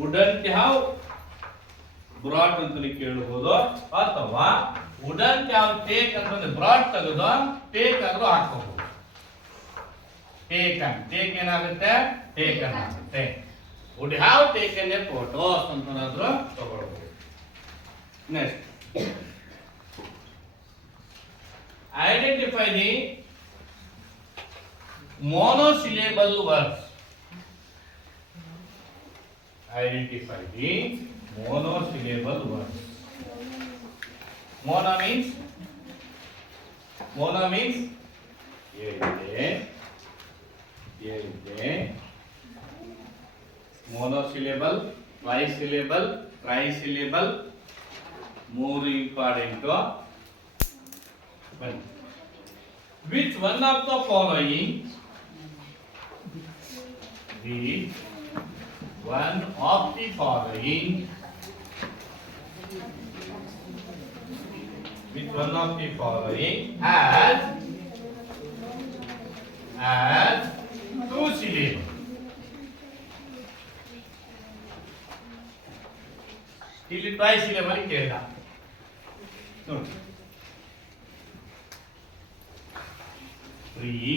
Wouldn't have brought ಅಂತ ಕೇಳಬಹುದು, ಅಥವಾ ವುಡಂಟ್ ಹ್ಯಾವ್ ಟೇಕ್ ಅಂತಂದ್ರೆ ಬ್ರಾಟ್ ತೆಗೆದು ಟೇಕ್ ಆದ್ರೂ ಹಾಕಬಹುದು. ಟೇಕ್ ಏನಾಗುತ್ತೆ, ಟೇಕನ್ ಆಗುತ್ತೆ. Would have taken a photos ಅಂತನಾದ್ರೂ ತಗೊಳ್ಬಹುದು. Next, identify the monosyllable words. Identify the monosyllable words. Mono means monosyllable, bisyllable, trisyllable, more important. Which one of the following? Which one of the following? Which one of the following has two syllables? ಇಲ್ಲಿ ಟ್ರೈಸಿಲೇಬಲ್ ಕೇಳಿದ ನೋಡಿ. Free,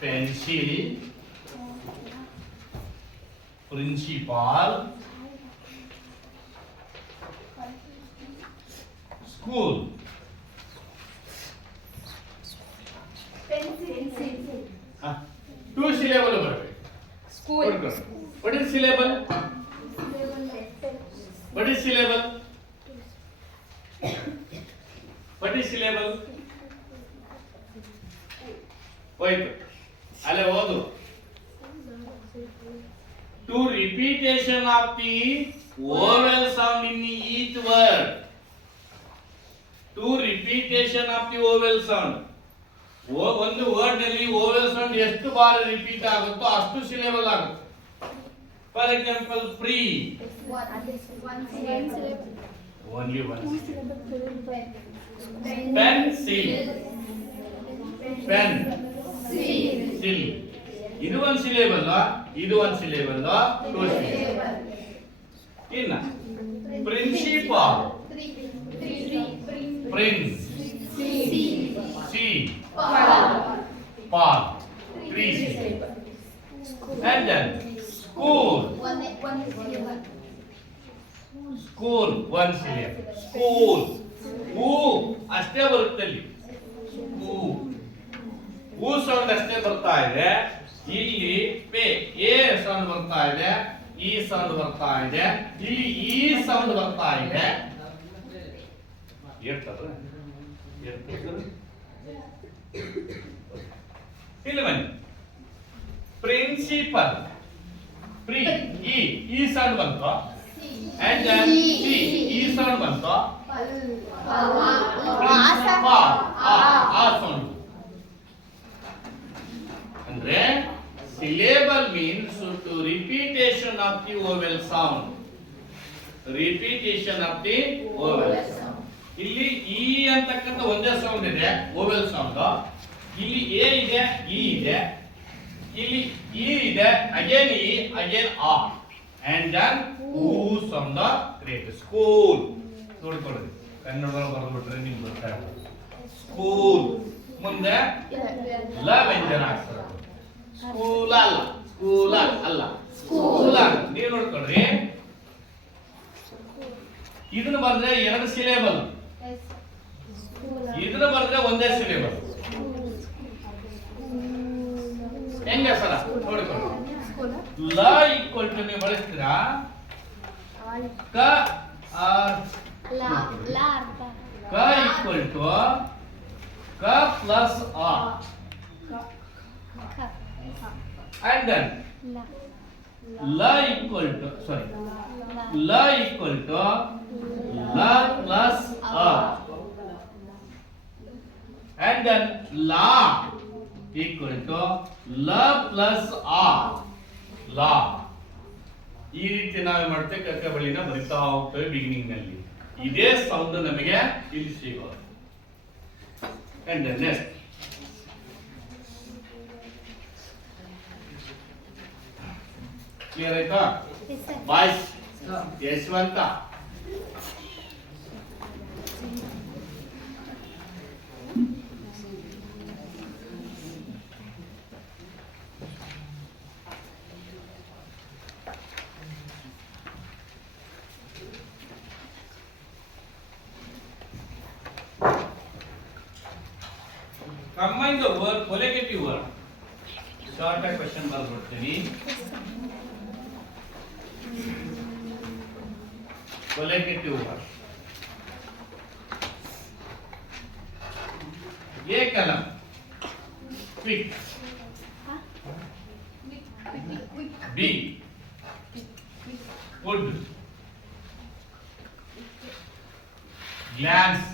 pencil, principal, school. Two syllable ಬರಬೇಕು. School. What is syllable? What is syllable? What is syllable? ಹೋಯ್ತು ಅಲ್ಲೇ ಓದು. To repetition of the vowel sound in each word. To repetition of the vowel sound. ಒಂದು ವರ್ಡ್ ನಲ್ಲಿ vowel sound ಎಷ್ಟು ಬಾರಿ ರಿಪೀಟ್ ಆಗುತ್ತೋ ಅಷ್ಟು ಸಿಲೆಬಲ್ ಆಗುತ್ತೆ. For example free, only one syllable. Pencil, pen, ಸಿಲ್, ಇದು ಒಂದು ಸಿಲೇಬಲ್, ಇದು ಒಂದು ಸಿಲೇಬಲ್, ಟೂ ಸಿಲೇಬಲ್. ಇನ್ನ ಪ್ರಿನ್ಸಿಪಾಲ್, ಪ್ರಿನ್ಸ್, ಸಿ, pal, three syllable. And then school, school one syllable. School, ಊ ಅಷ್ಟೇ ಬರುತ್ತೆ ಅಲ್ಲಿ. ಊ ಸೌಂಡ್ ಅಷ್ಟೇ ಬರ್ತಾ ಇದೆ. ಇಲ್ಲಿ ಪೇ ಎ ಸೌಂಡ್ ಬರ್ತಾ ಇದೆ, ಈ ಸೌಂಡ್ ಬರ್ತಾ ಇದೆ, ಇಲ್ಲಿ ಈ ಸೌಂಡ್ ಬರ್ತಾ ಇದೆ. ಇಲ್ಲಿ ಬನ್ನಿ, ಪ್ರಿನ್ಸಿಪಲ್, ಪ್ರಿ ಈ ಸೌಂಡ್ ಬಂತು, ಅಂಡ್ ದೆನ್ ಸಿ ಈ ಸೌಂಡ್ ಬಂತು, ಪ್ರಿನ್ಸಿಪಾಲ್ ಆ ಸೌಂಡ್. ಅಂದ್ರೆ syllable means to repetition of the vowel sound. Repetition of the vowel sound. ಇಲ್ಲಿ ಈ ಅಂತಕ್ಕಂಥ ಒಂದೇ ಸೌಂಡ್ ಇದೆ, vowel sound. ಇಲ್ಲಿ ಎ ಇದೆ, ಇ ಇದೆ, ಇಲ್ಲಿ ಇ ಇದೆ, again e, again a, and then ಊ sound create. School ನೋಡ್ಕೊಳ್ಳಿ, ಕನ್ನಡದಲ್ಲಿ ಬರೆದ್ಬಿಟ್ರೆ ನಿಮ್ಗೆ ಗೊತ್ತಾಗಲ್ಲ. ಸ್ಕೂಲ್ ಮುಂದೆ ಲ ವ್ಯಂಜನ ಅಕ್ಷರ. ಸ್ಕೂಲ್ ಅಲ್ಲ, ಸ್ಕೂಲ್ ಅಲ್ಲ, ಸ್ಕೂಲ್ ನೀವು ನೋಡ್ಕೊಳ್ರಿ. ಇದನ್ನ ಬರೆದ್ರೆ ಎರಡು ಸಿಲೇಬಲ್, ಇದನ್ನ ಬರೆದ್ರೆ ಒಂದೇ ಸಿಲೇಬಲ್. ಹೆಂಗ ಸರ ನೋಡ್ಕೊಳ್ಳಿ. ಲ ಈಕ್ವಲ್ ಟು ನೀವು ಬಳಸ್ತೀರಾ ಕ ಈಕ್ವಲ್ ಟು ಕ ಪ್ಲಸ್ ಆ, and then la equal to la plus a, and then la equal to la plus a, la. ಈ ರೀತಿ ನಾವು ಮಾಡ್ತೇವೆ, ಕಕ್ಕ ಬಳಿನ ಬರಿತಾ ಹೋಗ್ತೇವೆ. ಬಿಗಿನಿಂಗ್ ನಲ್ಲಿ ಇದೇ ಸೌಂಡ್ ನಮಗೆ ಇಲ್ಲಿ ಸಿಗೋದು. and then next ಕ್ಲಿಯರ್ ಆಯ್ತಾ? Boys Yashavanta, combine the word collocative word. Short question ಬರ್ಬಿಡ್ತೀನಿ. collocative word. A column. Quick. B. Wood. Glance.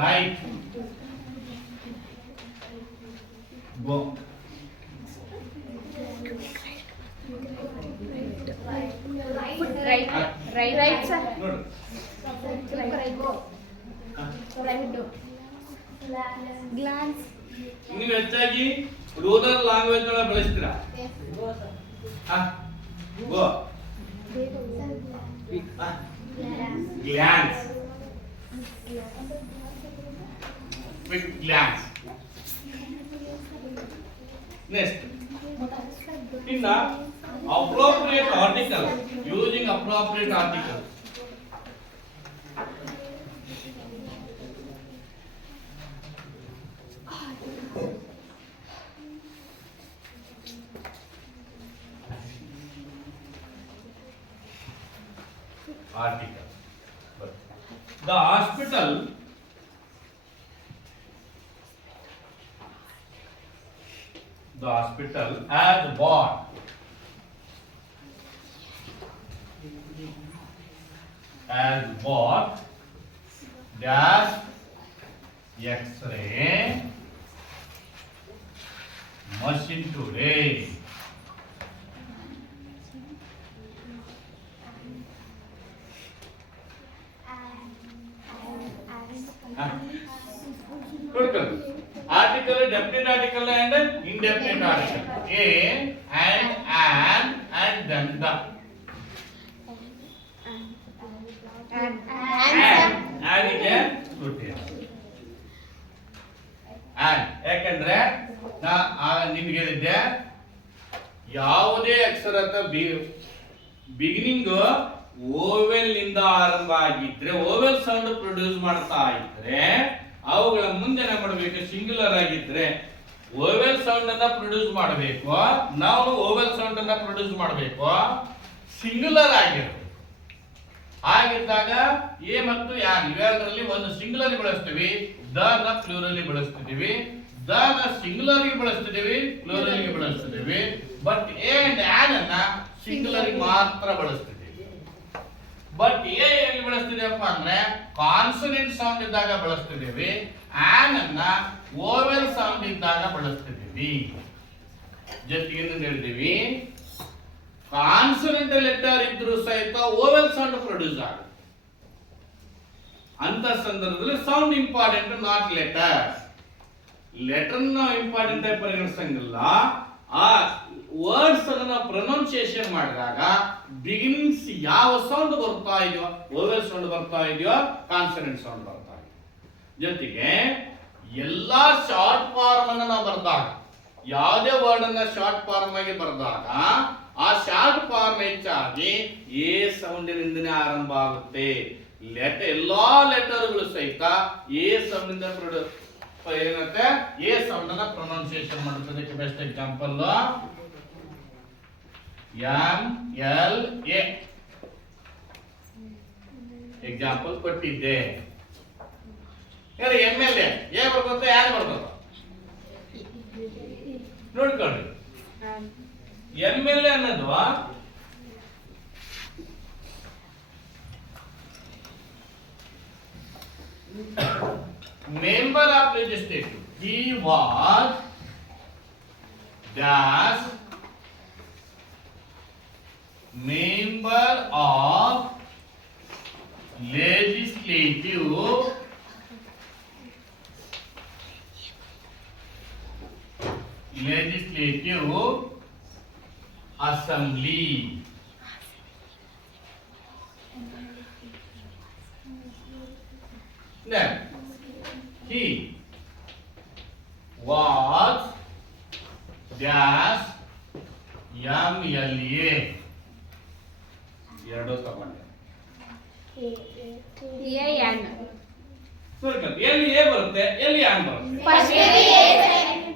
Right. Go. Right sir. ನೋಡು. Glance. ನೀವು ಹೆಚ್ಚಾಗಿ ರೂರಲ್ ಲ್ಯಾಂಗ್ವೇಜ್ ಗಳ ಬಳಸ್ತೀರಾ? ಗೋ. ಗ್ಲಾನ್ಸ್. Quick glance. ನೆಕ್ಸ್ಟ್ ಇನ್ನ appropriate article, using appropriate article. Article. The hospital has bought dash X-ray machine today. Article, definite article and indefinite article. A and an and then the. And ಗೆ ಸುಟ್ಟಿ. And ಯಾಕಂದ್ರೆ ನಾ ನಿಮ್ಗೆ ಹೇಳಿದ್ದೆ ಯಾವುದೇ ಅಕ್ಷರದ beginning vowel ನಿಂದ ಆರಂಭ ಆಗಿದ್ರೆ ಓವೆಲ್ ಸೌಂಡ್ ಪ್ರೊಡ್ಯೂಸ್ ಮಾಡ್ತಾ ಇದ್ರೆ ಅವುಗಳ ಮುಂದೆ ಏನ್ ಮಾಡಬೇಕು? ಸಿಂಗ್ಯುಲರ್ ಆಗಿದ್ರೆ ಓವೆಲ್ ಸೌಂಡ್ ಅನ್ನ ಪ್ರೊಡ್ಯೂಸ್ ಮಾಡಬೇಕು. ನಾವು ಓವೆಲ್ ಸೌಂಡ್ ಅನ್ನ ಪ್ರೊಡ್ಯೂಸ್ ಮಾಡಬೇಕು ಸಿಂಗ್ಯುಲರ್ ಆಗಿರಬೇಕು. ಹಾಗಿದ್ದಾಗ ಎ ಮತ್ತು ಯಾನ್ ಇವೆರಡರಲ್ಲಿ ಒಂದು ಸಿಂಗ್ಯುಲರ್ ಬಳಸ್ತೀವಿ, ದ ನ ಪ್ಲೂರಲ್ ಬಳಸ್ತಿದೀವಿ, ದ ನ ಸಿಂಗ್ಯುಲರ್ ಬಳಸ್ತಿದೀವಿ, ಪ್ಲೂರಲ್ ಬಳಸ್ತಿದೀವಿ. ಬಟ್ ಎ ಅಂಡ್ ಆನ್ ಅನ್ನ ಸಿಂಗ್ಯುಲರ್ ಮಾತ್ರ ಬಳಸ್ತಿದೀವಿ. ಬಟ್ ಎ ಎಲ್ಲಿ ಬಳಸ್ತಿದೀವಪ್ಪ ಅಂದ್ರೆ ಕಾನ್ಸನೆಂಟ್ ಸೌಂಡ್ ಇದ್ದಾಗ ಬಳಸ್ತಿದೀವಿ, ಆನ್ ಅನ್ನ ಓವೆಲ್ ಸೌಂಡ್ ಇದ್ದಾಗ ಬಳಸ್ತಿದೀವಿ. ಜೊತೆಗೆ ಏನು ಹೇಳಿದೀವಿ? ಕಾನ್ಸನೆಂಟ್ ಲೆಟರ್ ಇದ್ರೂ ಸಹಿತ ಓವೆಲ್ ಸೌಂಡ್ ಪ್ರೊಡ್ಯೂಸ್ ಆಗುತ್ತೆ. ಅಂತ ಸಂದರ್ಭದಲ್ಲಿ sound important, not letter. Letter ನಾವು ಇಂಪಾರ್ಟೆಂಟ್ ಆಗಿ ಪರಿಗಣಿಸಂಗಿಲ್ಲ. ಆ ವರ್ಡ್ಸ್ ಅನ್ನ ಪ್ರೊನೌನ್ಸಿಯೇಷನ್ ಮಾಡಿದಾಗ ಬಿಗಿನಿಂಗ್ಸ್ ಯಾವ ಸೌಂಡ್ ಬರ್ತಾ ಇದೆಯೋ, ಓವೆಲ್ ಸೌಂಡ್ ಬರ್ತಾ ಇದೆಯೋ, ಕಾನ್ಸನೆಂಟ್ ಸೌಂಡ್ ಬರ್ತಾ ಇದೆಯೋ. ಜೊತೆಗೆ ಎಲ್ಲಾ ಶಾರ್ಟ್ ಫಾರ್ಮ್ ಅನ್ನ ನಾವು ಬರ್ದಾಗ, ಯಾವುದೇ ವರ್ಡ್ ಅನ್ನ ಶಾರ್ಟ್ ಫಾರ್ಮ್ ಆಗಿ ಬರ್ದಾಗ ಆ ಶಾರ್ಟ್ ಫಾರ್ಮ್ ಹೆಚ್ಚಾಗಿ ಎ ಸೌಂಡಿನಿಂದನೇ ಆರಂಭ ಆಗುತ್ತೆ. ಎಲ್ಲಾ ಲೆಟರ್ಗಳು ಸಹಿತ ಎ ಸೌಂಡ್ ಇಂದ ಏನಂತೆ ಎ ಸೌಂಡ್ ಅನ್ನ ಪ್ರೊನೌನ್ಸಿಯೇಷನ್ ಮಾಡುತ್ತದೆ. ಬೆಸ್ಟ್ ಎಕ್ಸಾಂಪಲ್ MLA ಎಕ್ಸಾಂಪಲ್ ಕೊಟ್ಟಿದ್ದೆ. MLA ಎ ಬರ್ಬೋದು, ಯಾರು ಬರ್ಬೋದು ನೋಡ್ಕೊಳ್ಳಿ. MLA ಅನ್ನೋದು member of legislature. He was dash member of legislative assembly. Then he was dash MLA. ಎರಡು ತಗೊಂಡೆ. ಸ್ವಲ್ಪ ಎಲ್ಲಿ ಎ ಬರುತ್ತೆ, ಎಲ್ಲಿ ಆನ್ ಬರುತ್ತೆ.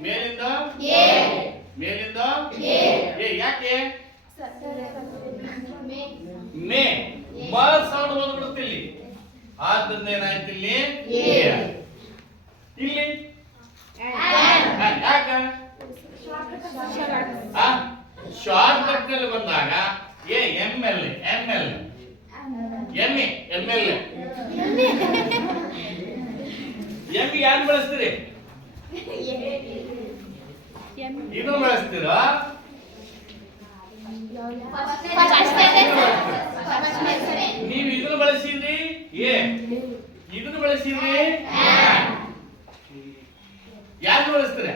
ಮೇಲಿಂದ ಮೇಲಿಂದ ಎ ಯಾಕೆ ಮೇ ಮ ಸೌಂಡ್ ಬಂದ್ಬಿಡುತ್ತೆ ಇಲ್ಲಿ. ಆದ್ದರಿಂದ ಏನಾಯ್ತು ಇಲ್ಲಿ ಇಲ್ಲಿ ಯಾಕ ಶಾರ್ಟ್ ಕಟ್ ನಲ್ಲಿ ಬಂದಾಗ A M L M L M M L M ಯಾರು ಬಳಸ್ತೀರಿ? ಇದು ಬಳಸ್ತೀರಾ? ನೀವು ಇದನ್ನು ಬಳಸಿದ್ರಿ ಎ, ಇದನ್ನು ಬಳಸಿದ್ರಿ ಯಾರು ಬಳಸ್ತೀರ?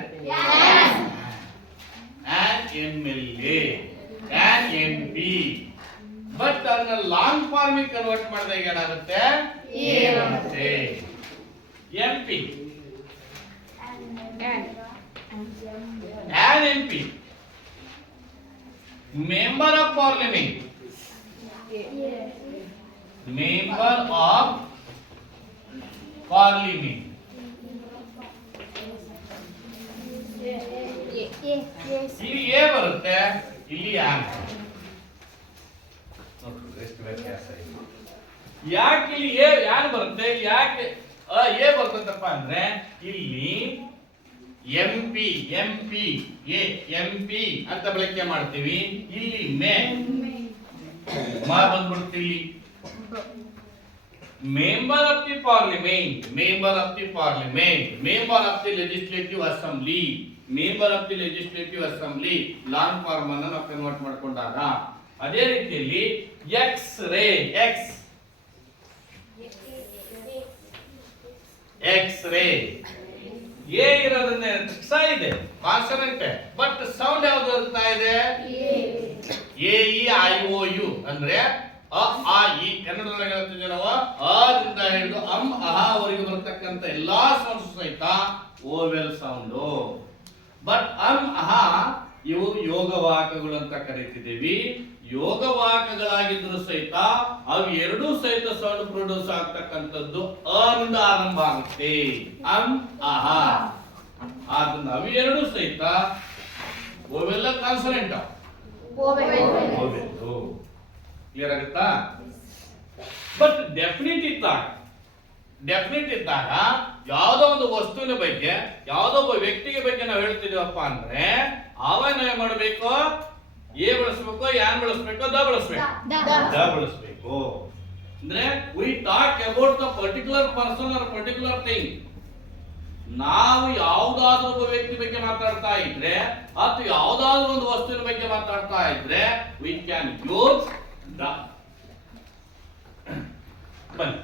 MLA and MP. ಬಟ್ ಅದನ್ನ ಲಾಂಗ್ ಫಾರ್ಮ್ ಕನ್ವರ್ಟ್ ಮಾಡಿದಾಗ ಏನಾಗುತ್ತೆ? ಎ ಬರುತ್ತೆ. MP an MP member of parliament, member of parliament. ಇಲ್ಲಿ ಎ ಬರುತ್ತೆ, ಇಲ್ಲಿ ಆನ್. ಎಷ್ಟು ವ್ಯತ್ಯಾಸ ಇದೆ. ಯಾಕೆ ಇಲ್ಲಿ ಎ ಯಾರು ಬರುತ್ತೆ, ಯಾಕೆ ಎ ಬರ್ತದಪ್ಪ ಅಂದ್ರೆ ಇಲ್ಲಿ ಎಂಪಿ ಎಂಪಿ ಎ ಎಂಪಿ ಅಂತ ಬಳಕೆ ಮಾಡ್ತೀವಿ. ಇಲ್ಲಿ ಮೇ ಮಾ ಬಂದ್ಬಿಡುತ್ತೆ. ಇಲ್ಲಿ member of the parliament, member of the parliament, member of the legislative assembly, member of the legislative assembly long form ಅನ್ನು ನಾವು ಕನ್ವರ್ಟ್ ಮಾಡ್ಕೊಂಡಾಗ ಅದೇ ರೀತಿಯಲ್ಲಿ X ray X ray A ಇರೋದನ್ನ ಕ್ಷ ಇದೆ ಕಾನ್ಸನೆಂಟ್, ಬಟ್ ಸೌಂಡ್ ಯಾವುದು ಬರ್ತಾ ಇದೆ? A E I O U ಅಂದ್ರೆ ಅ ಆ ಇ. ಕನ್ನಡದೊಳಗೆ ಹೇಳ್ತೀವಿ ನಾವು ಅದಿಂದ ಹಿಡಿದು ಅಂ ಅಹ ಅವರಿಗೆ ಬರತಕ್ಕಂತ ಎಲ್ಲಾ ಸೌಂಡ್ಸ್ ಸಹಿತ ಓವೆಲ್ ಸೌಂಡ್. ಬಟ್ ಅಂ ಅಹ ಇವು ಯೋಗವಾಕಗಳು ಅಂತ ಕರೀತಿದ್ದೀವಿ. ಯೋಗವಾಕಗಳಾಗಿದ್ರು ಸಹಿತ ಅವು ಎರಡೂ ಸಹಿತ ಸೌಂಡ್ ಪ್ರೊಡ್ಯೂಸ್ ಆಗ್ತಕ್ಕಂಥದ್ದು ಅನಿಂದ ಆರಂಭ ಆಗುತ್ತೆ. ಅಂ ಅಹ ಆದ್ರಿಂದ ಅವು ಎರಡೂ ಸಹಿತ ಓವೆಲ್ಲ ಕಾನ್ಸನೆಂಟ್. ಕ್ಲಿಯರ್ ಆಗುತ್ತಾ? ಬಟ್ ಡೆಫಿನಿಟ್ ಇದ್ದಾಗ ಯಾವುದೋ ಒಂದು ವಸ್ತುವಿನ ಬಗ್ಗೆ, ಯಾವುದೋ ಒಬ್ಬ ವ್ಯಕ್ತಿಗೆ ಬಗ್ಗೆ ನಾವು ಹೇಳ್ತಿದೀವಪ್ಪ ಅಂದ್ರೆ ಅವಾಗ ನಾವ್ ಮಾಡಬೇಕು, ಎ ಬಳಸಬೇಕು, ಯಾನ್ ಬಳಸಬೇಕು, ದ ಬಳಸಬೇಕು. ದ ಬಳಸಬೇಕು ಅಂದ್ರೆ we talk about the particular person or particular thing. ನಾವು ಯಾವುದಾದ್ರೂ ಒಬ್ಬ ವ್ಯಕ್ತಿ ಬಗ್ಗೆ ಮಾತಾಡ್ತಾ ಇದ್ರೆ ಅಥವಾ ಯಾವುದಾದ್ರೂ ಒಂದು ವಸ್ತುವಿನ ಬಗ್ಗೆ ಮಾತಾಡ್ತಾ ಇದ್ರೆ ವಿ ಕ್ಯಾನ್ ಯೂಸ್ ದ. ಬನ್ನಿ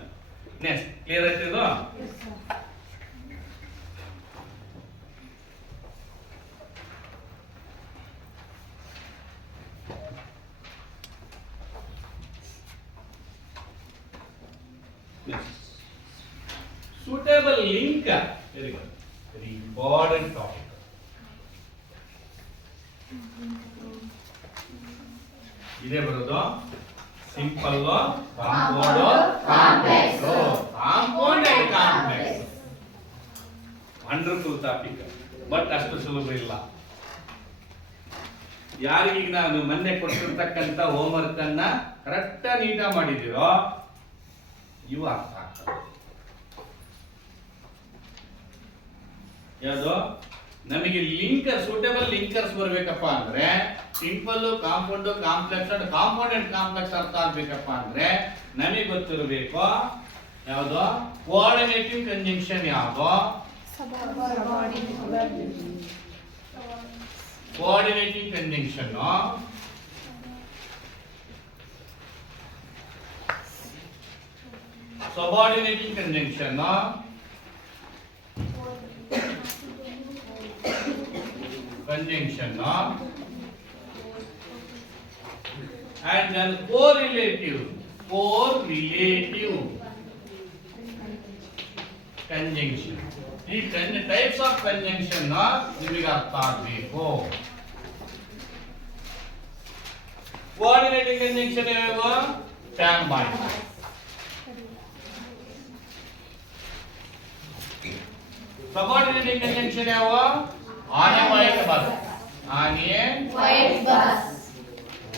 ನೆಕ್ಸ್ಟ್. ಕ್ಲಿಯರ್ ಆಯ್ತು ಇದು? Suitable link, very good, very important topic. ಇದೇ ಬರೋದು simple, compound, complex. Compound and complex wonderful topic, but ಅಷ್ಟು ಸುಲಭ ಇಲ್ಲ. ಯಾರಿಗೆ ನಾನು ಮೊನ್ನೆ ಕೊಟ್ಟಿರ್ತಕ್ಕಂಥ ಹೋಮ್ವರ್ಕ್ ಅನ್ನ ಕರೆಕ್ಟ್ ನೀಟಾಗಿ ಮಾಡಿದ್ದೀರೋ ಇವು ಅರ್ಥ ಆಗ್ತದೆ. ಯಾವುದು ನಮಗೆ ಲಿಂಕರ್, ಸೂಟೇಬಲ್ ಲಿಂಕರ್ಸ್ ಬರ್ಬೇಕಪ್ಪ ಅಂದ್ರೆ simple, compound, complex and compound and complex ಅರ್ಥ ಆಗ್ಬೇಕಪ್ಪ ಅಂದ್ರೆ ನಮಗೆ ಗೊತ್ತಿರಬೇಕು ಯಾವುದು ಕೋಆರ್ಡಿನೇಟಿಂಗ್ ಕಂಜಂಕ್ಷನ್, ಯಾವುದು coordinating conjunction, subordinating conjunction, conjunction and then correlative conjunction. ಈ ಟೈಪ್ಸ್ ಆಫ್ ಕಂಜಂಕ್ಷನ್ ನಿಮಗೆ ಅರ್ಥ ಆಗಬೇಕು. ಕೋಆರ್ಡಿನೇಟಿಂಗ್ ಕಂಜಂಕ್ಷನ್ ಯಾವುದು? Stand by. ಸಬಾರ್ಡಿನೇಟಿಂಗ್ ಕಂಜಂಕ್ಷನ್ ಯಾವ? On a white bus. On a White bus.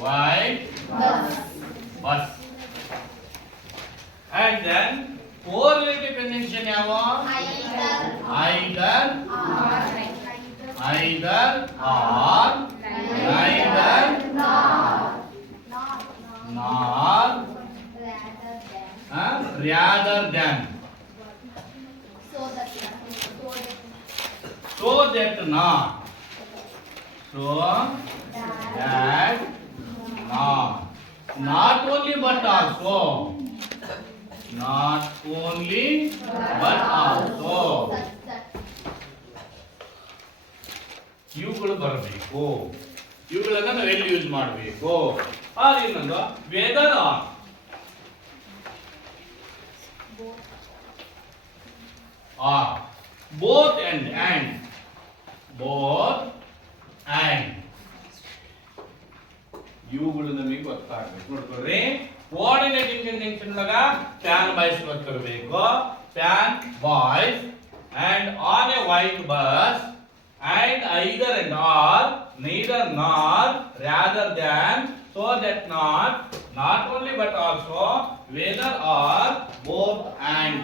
white Bus. bus. And then correlative conjunction ಯಾವ? Either. either Or. either or neither Nor. nor rather than So that. so that not so that not only but also not only but also ಇವುಗಳು ಬರಬೇಕು. ಇವುಗಳನ್ನ ನಾವು ಎಲ್ಲಿ ಯೂಸ್ ಮಾಡಬೇಕು? ಆದ್ರೆ ಇನ್ನೊಂದು whether or both and both and ಇವುಗಳು ನಮಗೆ ಗೊತ್ತಾಗಬೇಕು. ನೋಡ್ಕೊಳ್ರಿ, ಕೋಆರ್ಡಿನೇಟಿಂಗ್ ಕಂಜಂಕ್ಷನ್ ಒಳಗ ಪ್ಯಾನ್ ಬಾಯ್ಸ್ ಗೊತ್ತಿರಬೇಕು. FANBOYS and on a white bus and either and or neither nor rather than so that not only but also whether or both and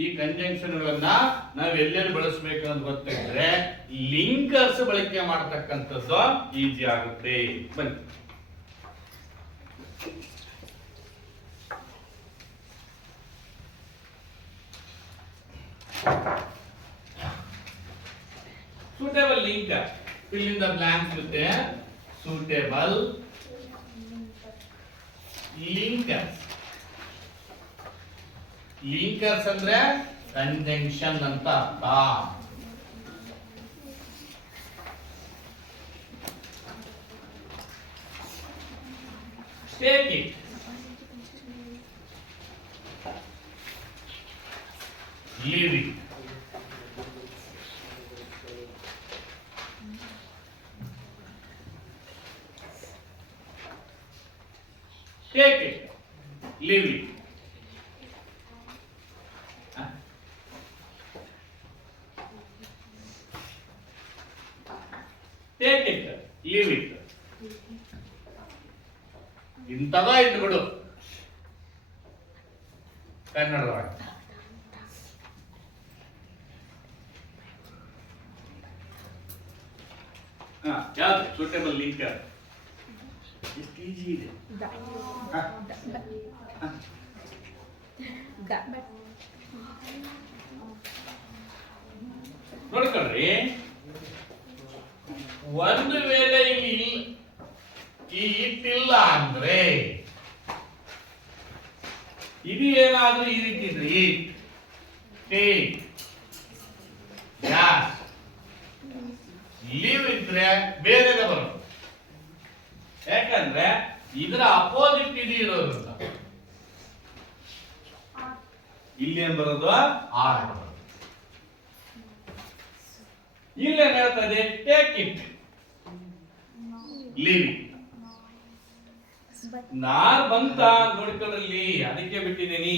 ಈ ಕಂಜಂಕ್ಷನ್ ಗಳನ್ನ ನಾವು ಎಲ್ಲೆಲ್ಲಿ ಬಳಸಬೇಕು ಅಂತ ಗೊತ್ತಿದ್ರೆ ಲಿಂಕರ್ಸ್ ಬಳಕೆ ಮಾಡತಕ್ಕಂಥದ್ದು ಈಜಿ ಆಗುತ್ತೆ. ಬನ್ನಿ, suitable linker, fill in the blanks with a suitable linkers. Linkers ಅಂದ್ರೆ ಕಂಜಂಕ್ಷನ್ ಅಂತ ಅರ್ಥ. Take it. Leave it. Take it. Leave it. Take it, leave it. ಇಂತದ ಇದ್ಬಿಡು ಕನ್ನಡದೊಳಗ. ಯಾವ್ದು ಸೂಟೇಬಲ್ ಲಿಂಕರ್? ಎಷ್ಟು ಈಜಿ ಇದೆ. ನೋಡ್ಕೊಳ್ರಿ, ಒಂದು ವೇಳೆ ಇಲ್ಲಿ ಈ ಇಟ್ಟಿಲ್ಲ ಅಂದ್ರೆ ಇದು ಏನಾದ್ರೂ ಈ ರೀತಿ ಇದ್ರೆ ಇಟ್ ಟೇಕ್ ಗ್ಯಾಸ್ ಲೀವ್ ಇದ್ರೆ ಬೇರೆದೇ ಬರೋದು. ಯಾಕಂದ್ರೆ ಇದರ ಅಪೋಸಿಟ್ ಇದು ಇರೋದ್ರಿಂದ ಇಲ್ಲಿ ಏನ್ ಬರೋದು? ಆರ್ ಬರೋದು. ಇಲ್ಲೇನ್ ಹೇಳ್ತದೆ? Take it, leave it. ನಾರ್ ಬಂತ ನೋಡ್ಕೊಳ್ಳಿ, ಅದಕ್ಕೆ ಬಿಟ್ಟಿದ್ದೀನಿ.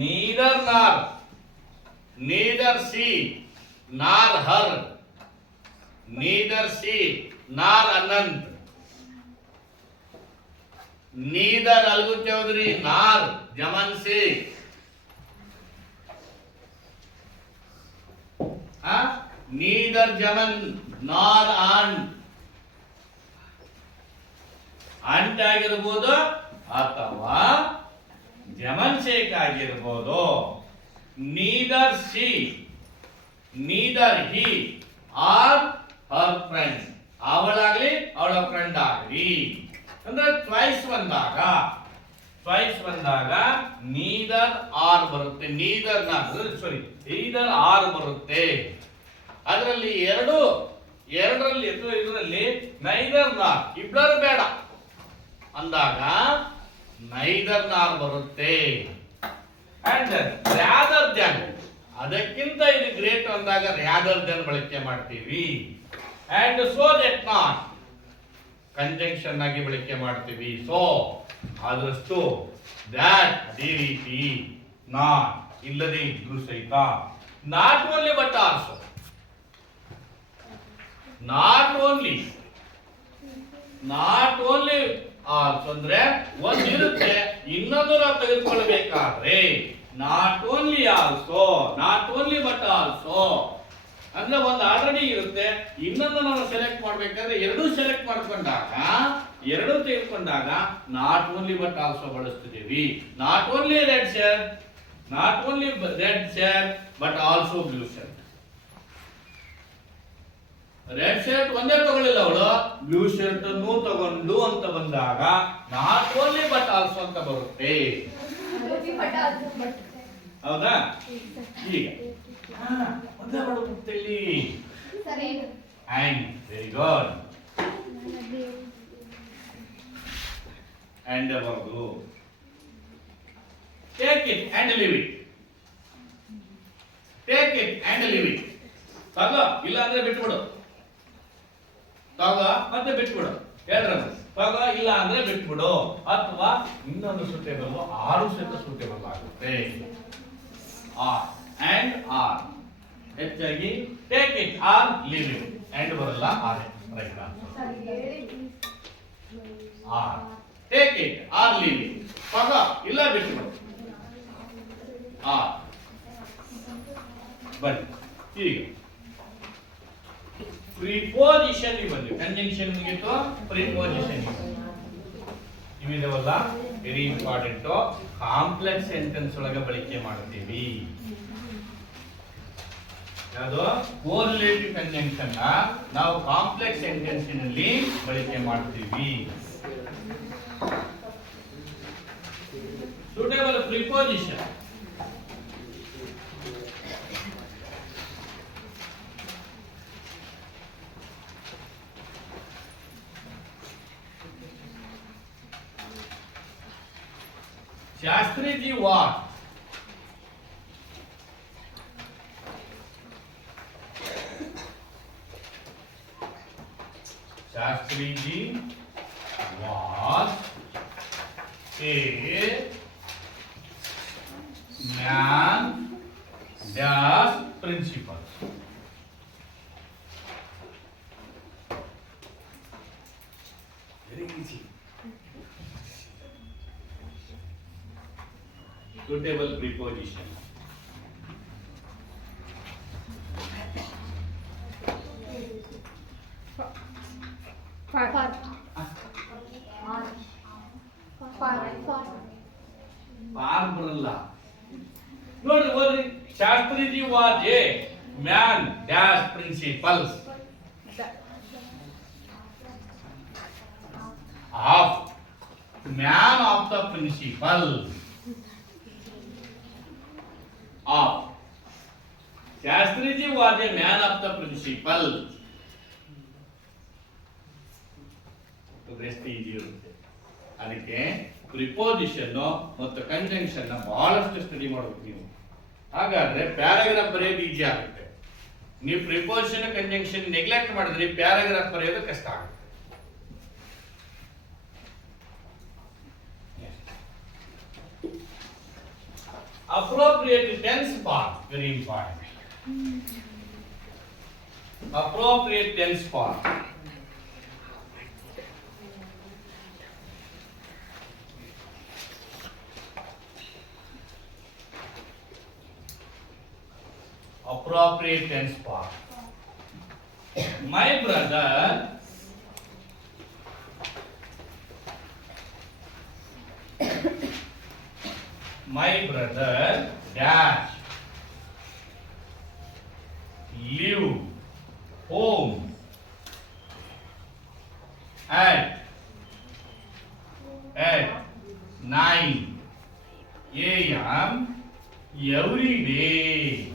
ನೀದರ್ ನಾರ್, ನೀದರ್ ಸಿ ನಾರ್ ಹರ್, ನೀದರ್ ಸಿ ನಾರ್ ಅನಂತ್, ನೀದರ್ ಅಲ್ಗು ಚೌಧರಿ ನಾರ್ ಜಮನ್ ಸಿ, ನೀದರ್ ಜಮನ್ ನಾರ್ ಅಂಟ್, ಅಂಟ್ ಆಗಿರ್ಬೋದು ಅಥವಾ ಜಮನ್ ಶೇಖ್ ಆಗಿರ್ಬೋದು. Neither she, neither he or her friend, ಅವಳಾಗ್ಲಿ ಅವಳ ಫ್ರೆಂಡ್ ಆಗಲಿ. ಅಂದ್ರೆ ಟ್ವೈಸ್ ಬಂದಾಗ ನೀದರ್ ಆರ್ ಬರುತ್ತೆ, ನೀದರ್ ಸಾರಿ ಈದರ್ ಆರ್ ಬರುತ್ತೆ. ಅದರಲ್ಲಿ ಇದರಲ್ಲಿ ನೈದರ್ ನಾರ್, ಇಬ್ಬರು ಬೇಡ, ಅಂದಾಗ ನೈದರ್ ನಾರ್ ಬರುತ್ತೆ. ಅಂಡ್ ರ್ಯಾದರ್ ದೆನ್ ಅದಕ್ಕಿಂತ ಇದು ಗ್ರೇಟ್ ಅಂದಾಗ ರ್ಯಾದರ್ ದೆನ್ ಬಳಕೆ ಮಾಡ್ತೀವಿ. And so that not conjunction ಆಗಿ ಬಳಕೆ ಮಾಡ್ತೀವಿ. ಸೊ ಆದಷ್ಟು ದ್ಯಾಟ್ ಅದೇ ರೀತಿ ನಾಟ್ ಇಲ್ಲದೆ ಇದ್ರು ಸಹಿತ not only but also not only also ಅಂದ್ರೆ ಒಂದಿರುತ್ತೆ ಇನ್ನೊಂದು ನಾವು ತೆಗೆದುಕೊಳ್ಬೇಕಾದ್ರೆ not only also not only but also ಅಂದ್ರೆ ಒಂದು ಆಲ್ರೆಡಿ ಇರುತ್ತೆ ಇನ್ನೊಂದು ನಾವು ಸೆಲೆಕ್ಟ್ ಮಾಡ್ಬೇಕಾದ್ರೆ ಎರಡೂ ಸೆಲೆಕ್ಟ್ ಮಾಡ್ಕೊಂಡಾಗ ಎರಡು ತೆಗೆದುಕೊಂಡಾಗ ನಾಟ್ ಓನ್ಲಿ ಬಟ್ ಆಲ್ಸೋ ಬಳಸ್ತಿದ್ದೀವಿ. Not only red shirt but also blue shirt. Red shirt ಒಂದೇ ತಗೊಳ್ಳಿಲ್ಲ ಅವಳು, ಬ್ಲೂ ಶರ್ಟ್ ಅನ್ನು ತಗೊಂಡು ಅಂತ ಬಂದಾಗ ನಾಟ್ ಓನ್ಲಿ ಬಟ್ ಆಲ್ಸೋ ಅಂತ ಬರುತ್ತೆ. ಹೌದಾ? ಈಗ ಒಂದೇ ಮಾಡುತ್ತೇಳಿ ಅಂಡ್ ವೆರಿ ಗುಡ್ ಅಂಡ್ ಬರೋದು take it and leave it. Take it and leave it. ತಗೋ ಇಲ್ಲ ಅಂದ್ರೆ ಬಿಟ್ಬಿಡು. ತಗೋ ಮತ್ತೆ ಬಿಟ್ಬಿಡು. ಹೇಳ್ರ ತಗೋ ಇಲ್ಲ ಅಂದ್ರೆ ಬಿಟ್ಬಿಡು. ಅಥವಾ ಇನ್ನೊಂದು ಸೂಟೇಬಲ್ ಆರು ಸಹಿತ ಸೂಟೇಬಲ್ ಆಗುತ್ತೆ. ಆರ್ ಅಂಡ್ ಆರ್ ಹೆಚ್ಚಾಗಿ take it or leave it and ಬರಲ್ಲ or write or take it or leave it. ತಗೋ ಇಲ್ಲ ಬಿಟ್ಬಿಡು. ಆರ್ ಬನ್ನಿ ಈಗ ಪ್ರಿಪೋಸಿಷನ್ ಬಂದ್ವಿ. ಕಂಜಂಕ್ಷನ್ ಮುಗಿತು, ಪ್ರಿಪೋಸಿಷನ್ ಇವಿದವಲ್ಲ ವೆರಿ ಇಂಪಾರ್ಟೆಂಟ್. ಕಾಂಪ್ಲೆಕ್ಸ್ ಸೆಂಟೆನ್ಸ್ ಒಳಗೆ ಬಳಕೆ ಮಾಡ್ತೀವಿ. ಯಾವುದು ಕೋರಿಲೇಟಿವ್ ಕಂಜಂಕ್ಷನ್ ನಾವು ಕಾಂಪ್ಲೆಕ್ಸ್ ಸೆಂಟೆನ್ಸಿನಲ್ಲಿ ಬಳಕೆ ಮಾಡ್ತೀವಿ. Suitable preposition Shastri ji what? Shastri ji was a man dash principal. Very easy. Suitable preposition. ಪಾರ್ ಬರಲ್ಲ ನೋಡಿ ಓದ್ರಿ. Shastriji was a man dash principles of man of the principal of Shastriji was a man of the principal. तो ಬೆಸ್ಟ್ ಈಜಿ ಇರುತ್ತೆ. ಅದಕ್ಕೆ ಪ್ರಿಪೋಸಿಷನ್ ಮತ್ತು ಕಂಜಂಕ್ಷನ್ ಬಹಳಷ್ಟು ಸ್ಟಡಿ ಮಾಡಬೇಕು ನೀವು. ಹಾಗಾದ್ರೆ ಪ್ಯಾರಾಗ್ರಾಫ್ ಬರೆಯೋದು ಈಜಿ ಆಗುತ್ತೆ. ನೀವು ಪ್ರಿಪೋಸಿಷನ್ ಕಂಜಂಕ್ಷನ್ ನೆಗ್ಲೆಕ್ಟ್ ಮಾಡಿದ್ರೆ ಪ್ಯಾರಾಗ್ರಾಫ್ ಬರೆಯೋದು ಕಷ್ಟ ಆಗುತ್ತೆ. Appropriate tense part, very important. Appropriate tense part. Appropriate tense part. My brother dash leave home at 9 a.m. every day.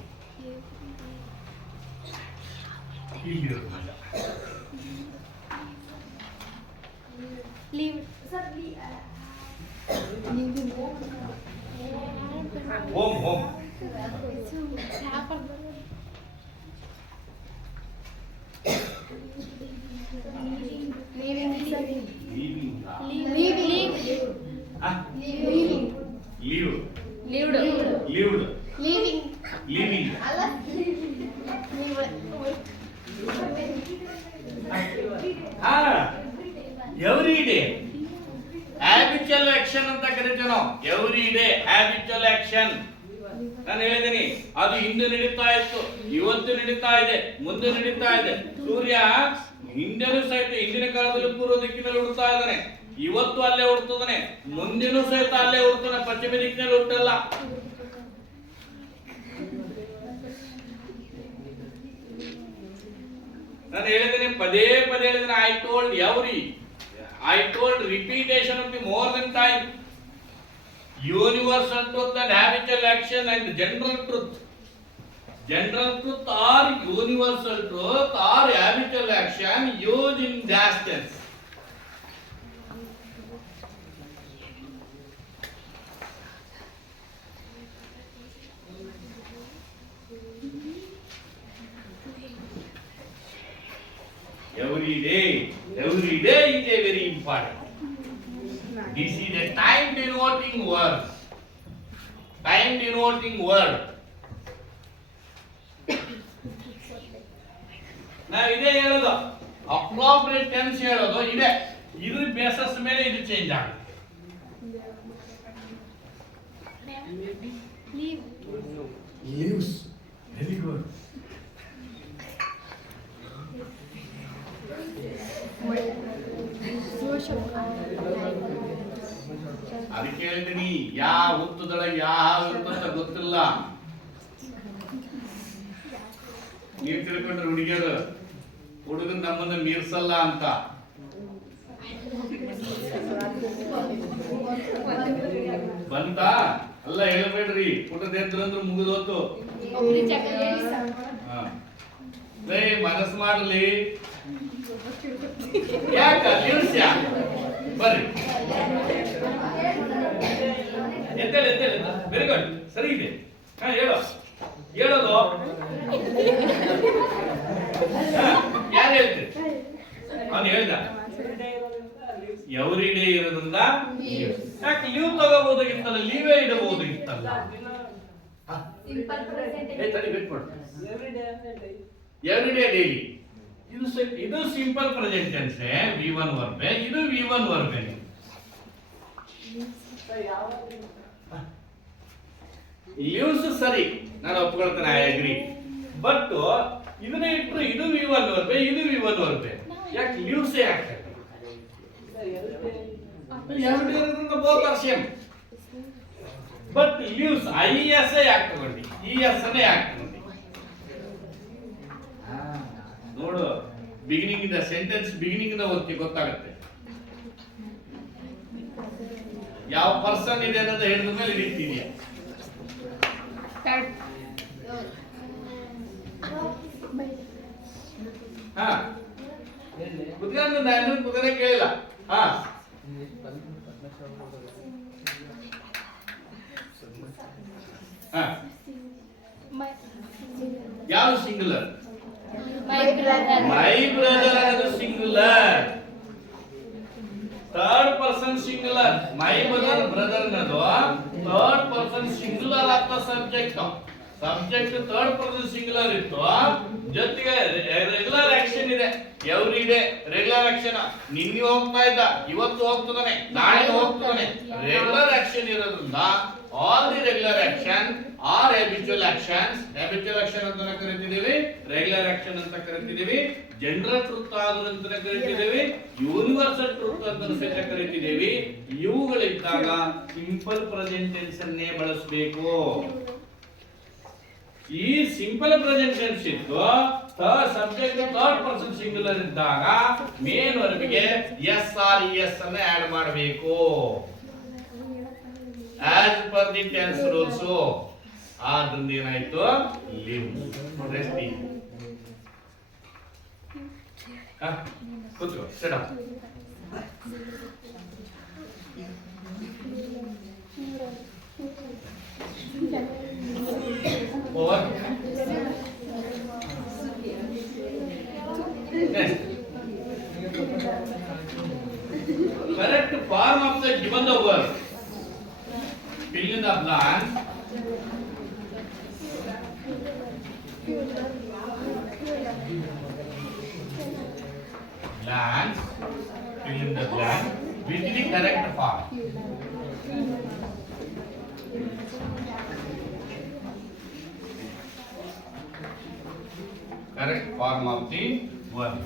Leave. Home home leaving every day habitual action ಅಂತ ಕರಿತೀವಿ ನಾವು. Every day habitual action. ನಾನು ಹೇಳಿದ್ದೀನಿ ಅದು ಇಂದು ನಡೀತಾ ಇತ್ತು, ಇವತ್ತು ನಡೀತಾ ಇದೆ, ಮುಂದೆ ನಡೀತಾ ಇದೆ. ಸೂರ್ಯ ಹಿಂದೆನೂ ಸಹಿತ ಹಿಂದಿನ ಕಾಲದಲ್ಲಿ ಪೂರ್ವ ದಿಕ್ಕಿನಲ್ಲಿ ಹುಡ್ತಾ ಇದ್ದಾನೆ, ಇವತ್ತು ಅಲ್ಲೇ ಹುಡ್ತದಾನೆ, ಮುಂದಿನೂ ಸಹಿತ ಅಲ್ಲೇ ಹುಡ್ತಾನೆ, ಪಶ್ಚಿಮ ದಿಕ್ಕಿನಲ್ಲಿ ಹುಟ್ಟಲ್ಲ. ನಾನು ಹೇಳಿದ್ದೀನಿ ಪದೇ ಪದೇ ಹೇಳಿದ್ದೀನಿ, I told repetition of the more than time. Universal truth and habitual action and general truth. General truth or universal truth or habitual action used in past tense. Every day is a very important. This is a time denoting word. ನಾವು ಇದೇ ಹೇಳೋದು, appropriate tense ಹೇಳೋದು ಇದೆ. ಇದ್ರ ಬೇಸಸ್ ಮೇಲೆ ಇದು ಚೇಂಜ್ ಆಗುತ್ತೆ. Leaves. Very good. ಅದಕ್ಕೆ ಹೇಳ್ತೀನಿ, ಯಾವ ಹುತ್ತದೊಳಗೆ ಯಾವ ಇರುತ್ತಂತ ಗೊತ್ತಿಲ್ಲ. ನೀವು ತಿಳ್ಕೊಂಡ್ರೆ ಹುಡುಗಿಯರು ಹುಡುಗನ್ ನಮ್ಮನ್ನ ಮೀರ್ಸಲ್ಲ ಅಂತ. ಬಂತ ಅಲ್ಲ ಹೇಳ್ಬೇಡ್ರಿ, ಊಟದ ಎದ್ರಂದ್ರೆ ಮುಗಿದೋತು. ಮನಸ್ಸು ಮಾಡಲಿ, ಯಾಕ ಲೀವ್ಸ್ ಯಾಕ ಬರ್ರಿ. ಎದ್ದೇಳ ವೆರಿ ಗುಡ್, ಸರಿ ಇದೆ. ಹೇಳೋದು ಯಾರು ಹೇಳ್ತೀರಿ? ಅವನು ಹೇಳ್ದ ಎವ್ರಿ ಡೇ ಇರೋದ್ರಿಂದ ಯಾಕೆ ಲೀವ್ ತಗೋಬಹುದಾಗಿತ್ತಲ್ಲ, ಲೀವೇ ಇಡಬಹುದಾಗಿತ್ತಲ್ಲ. Every day daily. ಇದು simple present tense, V1 verb. ಇದು V1 ವರ್ಬ್. ಲೀವ್ಸ್ ಸರಿ, ನಾನು ಒಪ್ಕೊಳ್ತೇನೆ, ಐ ಅಗ್ರಿ. ಬಟ್ ಇದನ್ನ ಇಟ್ಟರು ಇದು V1 ವರ್ಬ್, ಇದು V1 ವರ್ಬ್. ಯಾಕೆ ಲೀವ್ಸ್ ಯಾಕೆ? Both are same. But leaves IS ಯಾಕೆ ತಗೊಂಡಿ, ES ಯಾಕೆ ತಗೊಂಡಿ? ನೋಡು, ಬಿಗಿನಿಂಗ್ ಇಂದ ಸೆಂಟೆನ್ಸ್ ಬಿಗಿನಿಂಗ್ ಇಂದ ಓದ್ತಿ ಗೊತ್ತಾಗುತ್ತೆ ಯಾವ ಪರ್ಸನ್ ಇದೆ ಅನ್ನೋದು ಹೇಳಿದ ಮೇಲೆ ಹಿಡಿತೀನಿಯಾ. ಹಾ ಕುತ್ಕೊಂಡು ನಾನು ಕುದುರೆ ಕೇಳಿಲ್ಲ. ಹಾ ಯಾವ singular? My brother. My brother ಅನ್ನೋದು singular. Third person singular. My brother ಅನ್ನೋದು ಥರ್ಡ್ ಪರ್ಸನ್ ಸಿಂಗುಲರ್ ಆಗ್ತಾ subject. Subject third person singular ಇತ್ತು, ಜೊತೆಗೆ ರೆಗ್ಯುಲರ್ ಆಕ್ಷನ್ ಇದೆ. Every day regular action. ನಿನ್ನೆ ಹೋಗ್ತಾ ಇದ್ದ, ಇವತ್ತು ಹೋಗ್ತದಾನೆ, ನಾಳೆ ಹೋಗ್ತದಾನೆ. ರೆಗ್ಯುಲರ್ ಆಕ್ಷನ್ ಇರೋದ್ರಿಂದ all the regular action are habitual actions. Habitual action ಅಂತ ಕರಿತಿದ್ದೀವಿ, ರೆಗ್ಯುಲರ್ ಆಕ್ಷನ್ ಅಂತ ಕರಿತಿದ್ದೀವಿ, ಜನರಲ್ ಟ್ರೂತ್ ಆದ್ರು ಅಂತ ಕರಿತಿದ್ದೀವಿ, ಯೂನಿವರ್ಸಲ್ ಟ್ರೂತ್ ಅಂತ ಸಹಿತ ಕರಿತಿದ್ದೀವಿ. ಇವುಗಳಿದ್ದಾಗ ಸಿಂಪಲ್ ಪ್ರೆಸೆಂಟ್ ಟೆನ್ಸ್ ಅನ್ನೇ ಬಳಸಬೇಕು. ಈ ಸಿಂಪಲ್ ಪ್ರೆಸೆಂಟ್ ಟೆನ್ಸ್ ಇತ್ತು, ಸಬ್ಜೆಕ್ಟ್ ಥರ್ಡ್ ಪರ್ಸನ್ ಸಿಂಗುಲರ್ ಇದ್ದಾಗ ಮೇನ್ ವರ್ಬ್ಗೆ ಎಸ್ ಆರ್ ಇಎಸ್ ಅನ್ನು ಆಡ್ ಮಾಡಬೇಕು as per the tense rules. ಆದ್ರಿಂದ ಏನಾಯ್ತು, ಲಿವ್. ರೆಸ್ಟಿಂಗ್. ಕೂತ್ಕೋ, set up. Correct form of the given the word. Fill in the blank. Blanks. Fill in the blank with the correct form. Correct form of the word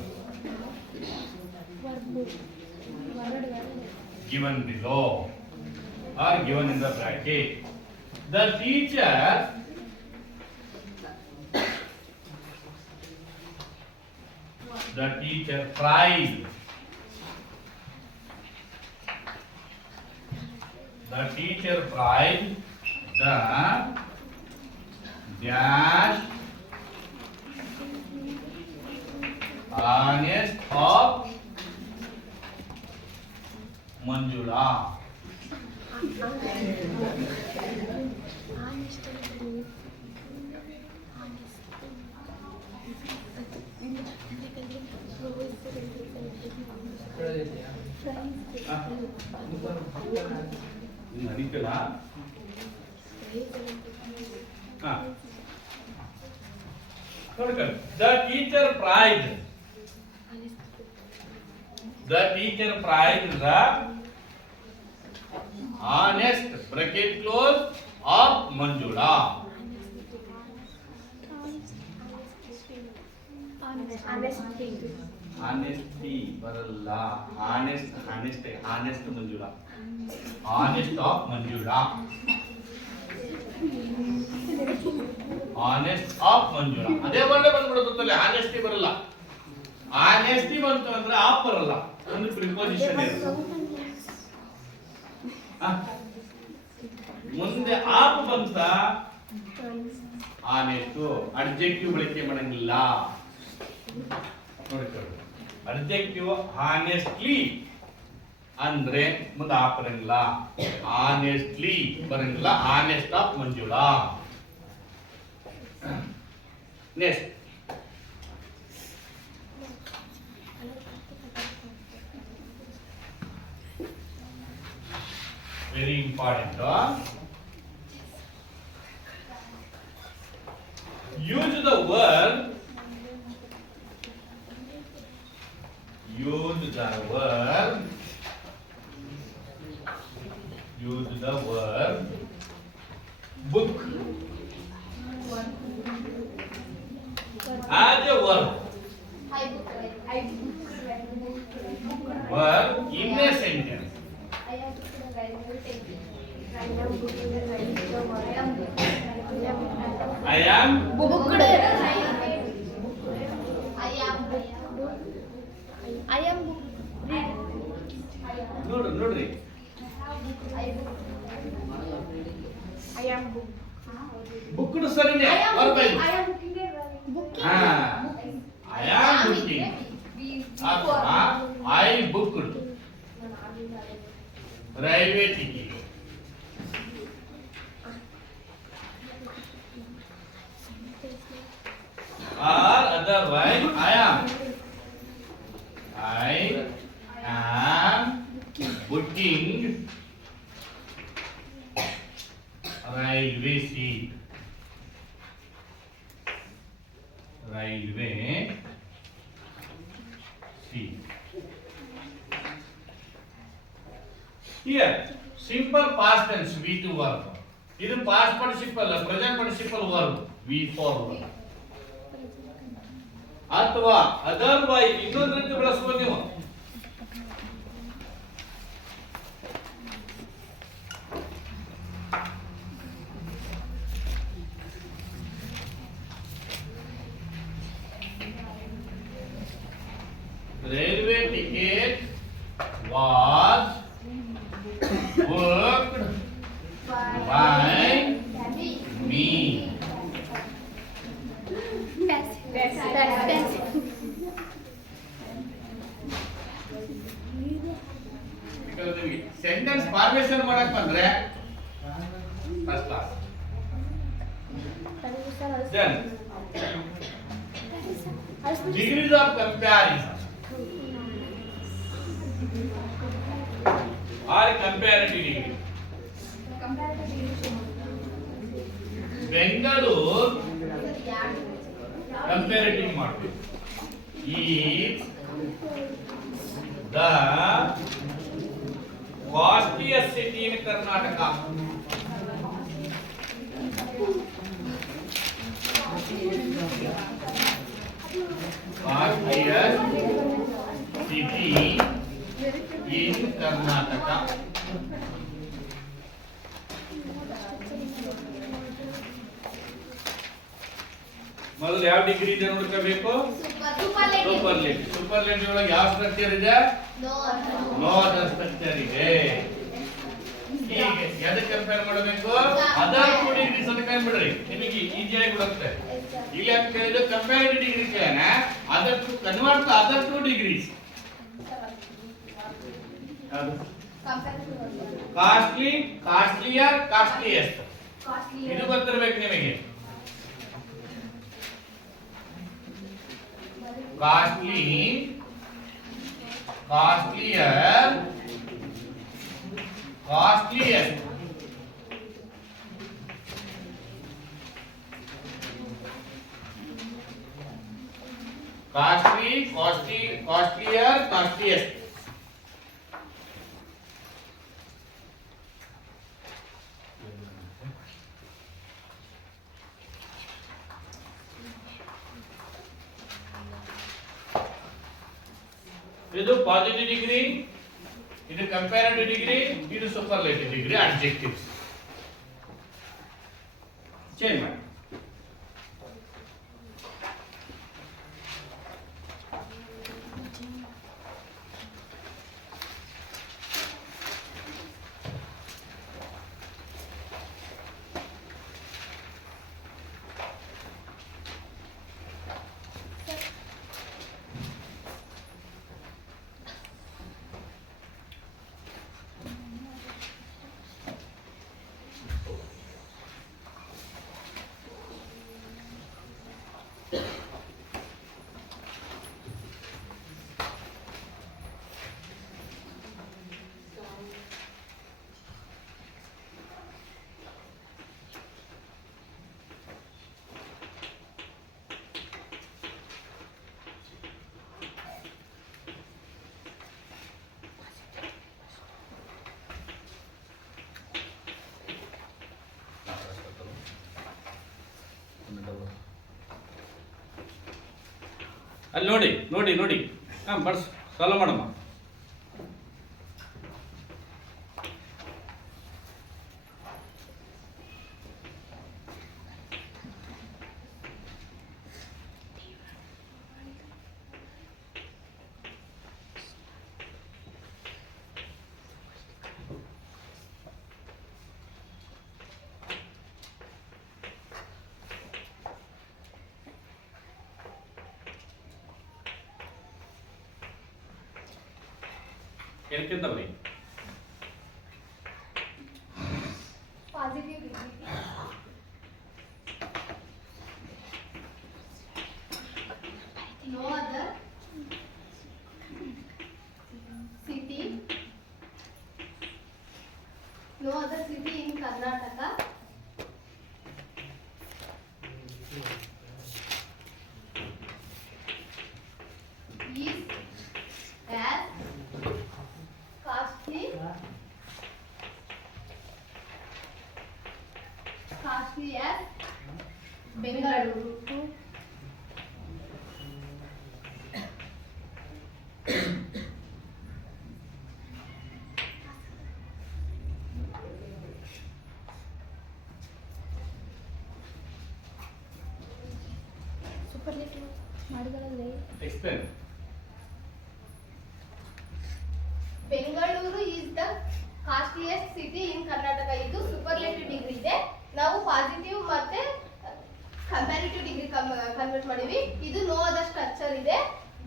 given below or given in the bracket. The teacher cried. The teacher cried the dash honest of Manjula. ನಡೀತಲ್ಲ The teacher pride. The teacher pride the honest bracket close of Manjula. Honesty ಬರಲ್ಲ. Honest Manjula. Honest of Manjula. Honest of Manjula. ಅದೇ ವರ್ಡ್ ಬಂದ್ಬಿಡುತ್ತಲ್ಲ. Honesty ಬರಲ್ಲ. Honesty ಬಂತು ಅಂದ್ರೆ ಆಪ್ ಬರಲ್ಲ. ಒಂದು ಪ್ರಿಪೋಸಿಷನ್ ಇದೆ. ಮುಂದೆ ಆಪ್ ಬಂತ ಆನೆಸ್ಟು ಅಡ್ಜೆಕ್ಟಿವ್ ಬಳಕೆ ಮಾಡಂಗಿಲ್ಲ. ನೋಡ್ಕೊಳ್ಳಿ, ಅಡ್ಜೆಕ್ಟಿವ್ ಹಾನೆಸ್ಟ್ಲಿ ಅಂದ್ರೆ ಮುಂದೆ ಆಪ್ ಬರಂಗಿಲ್ಲ. ಆನೆಸ್ಟ್ಲಿ ಬರಂಗಿಲ್ಲ. Honest of Manjula. Next very important. Use the word. Use the word. Use the word book as a verb. Verb in a sentence. I am booked. I am ನೋಡ್ರಿ I am booked ಸರಿನೇ verb I booking. I am booking ಅಥವಾ I booked railway ticket or otherwise I am booking railway seat. Railway seat. Here simple past tense V2 verb. ಇದು past participle present participle verb V4 verb. ಅಥವಾ ಅದರ್ವೈಸ್ ಇನ್ನೊಂದು ರೀತಿ ಬಳಸಬಹುದು ನೀವು. Railway ticket was booked by me. Sentence formation ಮಾಡಕ್ ಬಂದ್ರೆ first class. Then degrees of comparison. Or comparative degree. Bengaluru comparative ಮಾಡ್ತೀವಿ. Is the costliest city in Karnataka. Costliest city in Karnataka. ಮೊದಲು ಯಾವ ಡಿಗ್ರಿ ಇದೆ ನೋಡ್ಕೋಬೇಕು. ಸೂಪರ್ಲೇಟಿವ್ ಒಳಗೆ ಯಾವ ಸ್ಟ್ರಕ್ಚರ್ ಇದೆ? ನೋ ಅದರ್ ಸ್ಟ್ರಕ್ಚರ್ ಇದೆ. ಈಗ ಎದಕ್ಕೆ ಕಂಪೇರ್ ಮಾಡಬೇಕು? ಅದರ್ 2 ಡಿಗ್ರೀಸ್ ಅಂತ ಕಂಡುಬಿಡ್ರಿ, ನಿಮಗೆ ಈಜಿಯಾಗಿ ಬರುತ್ತೆ. ಇಲ್ಲಿ ಅಂತ ಕೇಳಿದ್ರೆ ಕಂಪ್ಯಾರಿಟಿವ್ ಡಿಗ್ರಿ ಕೇಳೋಣ, other to convert to other 2 degrees. Costly, costlier, costliest, ಇದು ಗೊತ್ತಿರಬೇಕು ನಿಮಗೆ. Costly, costlier, costliest. Costly, costlier, costliest. ಇದು ಪಾಸಿಟಿವ್ ಡಿಗ್ರಿ, ಇದು ಕಂಪ್ಯಾರಿಟಿವ್ ಡಿಗ್ರಿ, ಇದು ಸೂಪರ್ಲೇಟಿವ್ ಡಿಗ್ರಿ. ಅಡ್ಜೆಕ್ಟಿವ್ಸ್ ಚೇಂಜ್ ಮಾಡಿ. ಅಲ್ಲಿ ನೋಡಿ ನೋಡಿ ನೋಡಿ, ಬರ್ಸ್ ಸಾಲ್ವ್ ಮಾಡಮ್ಮ. ಏನಕ್ಕಿಂತ ಬರೀ positive degree. No other city, no other city in Karnataka is as costly as Bengaluru. Superlative ಮಾಡಿದರಲ್ಲಿ explain. Bengaluru is the costliest city in Karnataka. ಇದು ಸೂಪರ್ಲೇಟಿವ್ ಡಿಗ್ರಿ ಇದೆ. ನಾವು ಪಾಸಿಟಿವ್ ಮತ್ತೆ ಕಂಪ್ಯಾರಿಟಿವ್ ಡಿಗ್ರಿ ಕನ್ವರ್ಟ್ ಮಾಡಿವಿ. ಇದು ನೋ ಅದರ್ ಸ್ಟ್ರಕ್ಚರ್ ಇದೆ.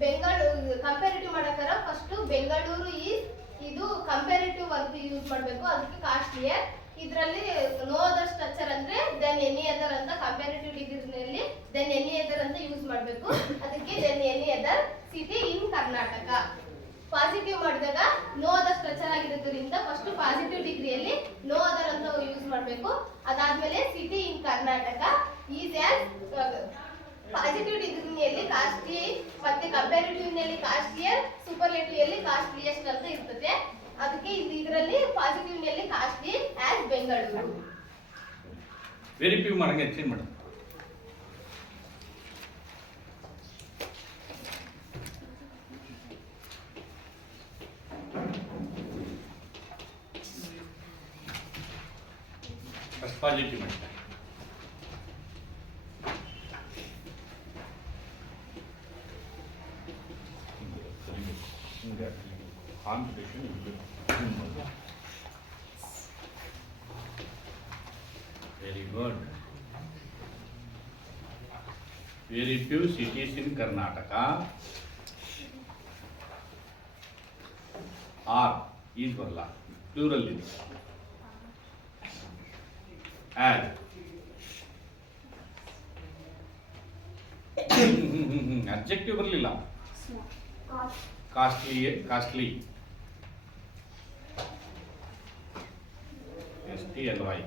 ಬೆಂಗಳೂರು ಕಂಪ್ಯಾರಿಟಿವ್ ಮಾಡಕ್ಕಾರ first Bengaluru is, ಇದು ಕಂಪ್ಯಾರಿಟಿವ್ ವರ್ಕ್ ಯೂಸ್ ಮಾಡಬೇಕು, ಅದಕ್ಕೆ ಕಾಸ್ಟ್ಲಿಯರ್. ಇದರಲ್ಲಿ ನೋ ಅದರ್ ಸ್ಟ್ರಕ್ಚರ್ ಅಂದ್ರೆ ದೆನ್ ಎನಿ ಅದರ್ ಅಂತ, ಕಂಪ್ಯಾರಿಟಿವ್ ಡಿಗ್ರಿನಲ್ಲಿ ದೆನ್ ಎನಿ ಅದರ್ ಅಂತ ಯೂಸ್ ಮಾಡಬೇಕು. ಅದಕ್ಕೆ then any other city in Karnataka. Positive ಮಾಡಿದಾಗ ಆಗಿರೋದ್ರಿಂದ ಫಸ್ಟ್ ಪಾಸಿಟಿವ್ ಡಿಗ್ರಿಯಲ್ಲಿ ನೋ ಅದರ್ ಅಂತ ಯೂಸ್ ಮಾಡಬೇಕು. ಅದಾದ್ಮೇಲೆ city in Karnataka is as positive ಡಿಗ್ರಿಯಲ್ಲಿ ಕಾಸ್ಟ್ಲಿ ಮತ್ತೆ ಕಂಪ್ಯಾರಿಟಿವ್ ನಲ್ಲಿ ಕಾಸ್ಟ್ಲಿಯರ್, ಸೂಪರ್ಲೇಟಿವ್ ಅಲ್ಲಿ ಕಾಸ್ಟ್ಲಿಯೆಸ್ಟ್ ಅಂತ ಇರ್ತದೆ. ಅದಕ್ಕೆ ಇದರಲ್ಲಿ ಪಾಸಿಟಿವ್ ನಲ್ಲಿ ಕಾಸ್ಟ್ಲಿ ಆಸ್ ಬೆಂಗಳೂರು. ವೆರಿಫೈ ಮಾಡಂಗೆ ಚೇಂಜ್ ಮಾಡು. ಫಸ್ಟ್ ಪಾಸಿಟಿವ್ ಮಾಡಿ. Competition very good. Very few cities in Karnataka are is ಬರಲ್ಲ, ಪ್ಲೂರಲ್ ಇದೆ. ಆಡ್ ಅಬ್ಜೆಕ್ಟಿವ್ ಬರಲಿಲ್ಲ. Costly costly STLY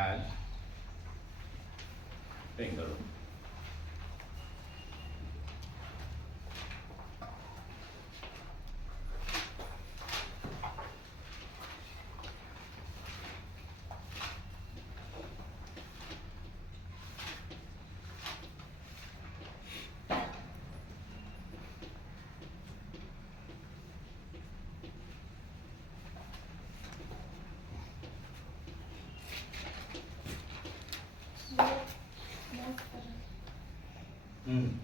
as Bengaluru.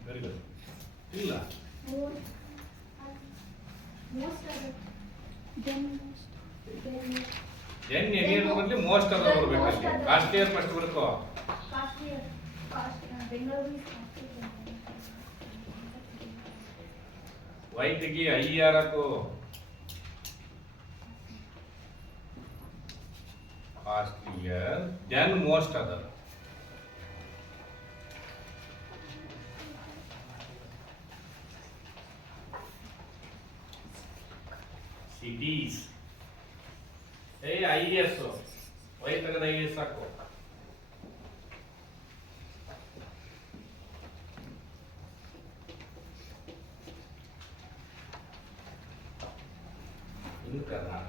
Very good. ಇಲ್ಲ ದೆನ್ ಏನಿರೋ ಬದಲಿ ಮೋಸ್ಟ್ ಅದ ಬರಬೇಕಲ್ಲಿ. ಕಾಸ್ಟ್ಲಿಯರ್ ಫಸ್ಟ್ ಬರಕೋ. ವೈಟ್ಗೆ IR ಹಾಕು. Costlier then most other. Cities IS Y ತೆಗೆದ IS ಹಾಕು. In Karnataka